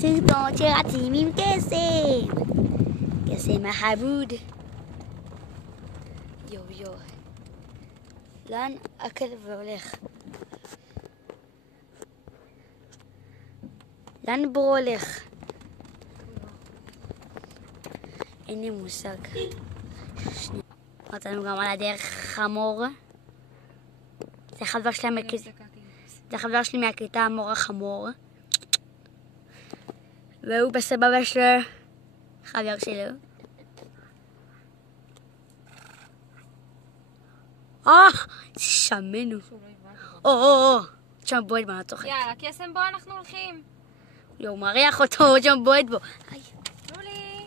סרטון שרצים עם קסם. קסם החבוד. יו יו. לאן הכלב הולך? לאן בור הולך? אין לי מושג. שנייה. אמרתנו גם על הדרך חמור. זה חבר שלי מהכיתה, המור החמור. והוא בסבבה של חבר שלו. זה שמנו. שם בועט בו, אני צוחק. יאללה, קסם בו אנחנו הולכים. הוא מריח אותו, שם בועט בו. לולי.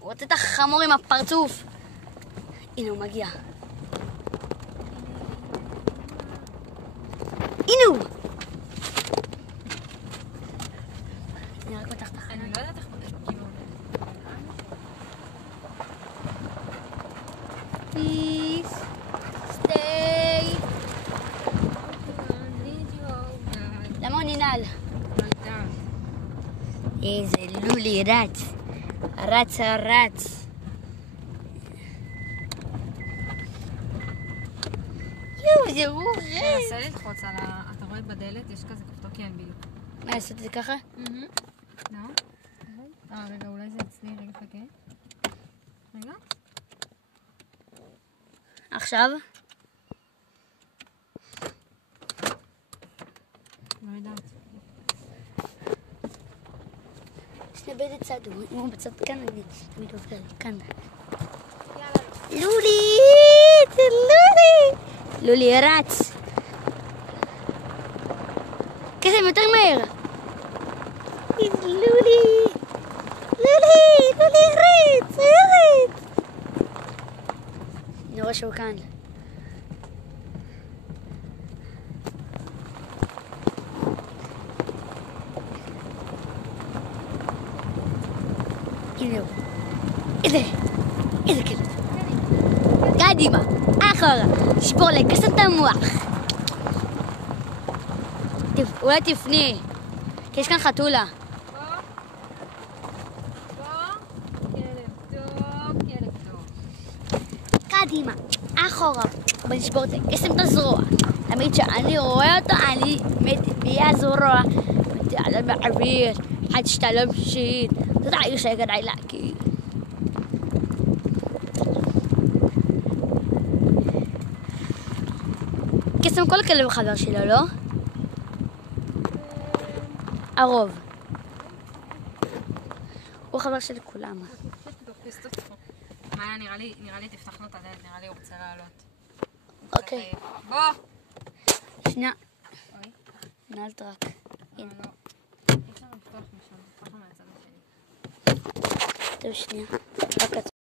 הוא רוצה את החמור עם הפרצוף. הנה הוא מגיע. הנה הוא! אני רק פתח את החמור. אני לא יודעת איך כאילו... Please stay. למה הוא ננעל? איזה לולי רץ. רץ. יואו, זה הוא רץ. תנסה ללחוץ על ה... אתה רואה בדלת? יש כזה כפתור כן בדיוק. מה, לעשות את זה ככה? לא? רגע, אולי זה אצלי. רגע, חכה. רגע. עכשיו? לא יודעת. שני באיזה צד הוא? אם הוא בצד כאן, אני תמיד עובר כאן. לולי! זה לולי! לולי רץ! קסם יותר מהר! לולי! רץ! אני רואה שהוא כאן. הנה הוא. איזה כלב. קדימה, אחורה, שבור לקסם את המוח. אולי תפני, כי יש כאן חתולה. כלב טוב. קדימה, אחורה, בוא נשבור את הקסם את הזרוע. תמיד שאני רואה אותו, אני מת בי הזרוע. מתעלה באוויר, עד שאתה לא משיט. תדע שכדאי להכיר. קסם כל כלב חבר שלו, לא? הרוב. הוא חבר של כולם. מאיה, נראה לי תפתח לו את הדלת, נראה לי הוא רוצה לעלות. אוקיי. בוא! שנייה. נעלת רק. הנה. אי אפשר לפתוח משם, לפתוח לו מהצד השני. טוב, שנייה.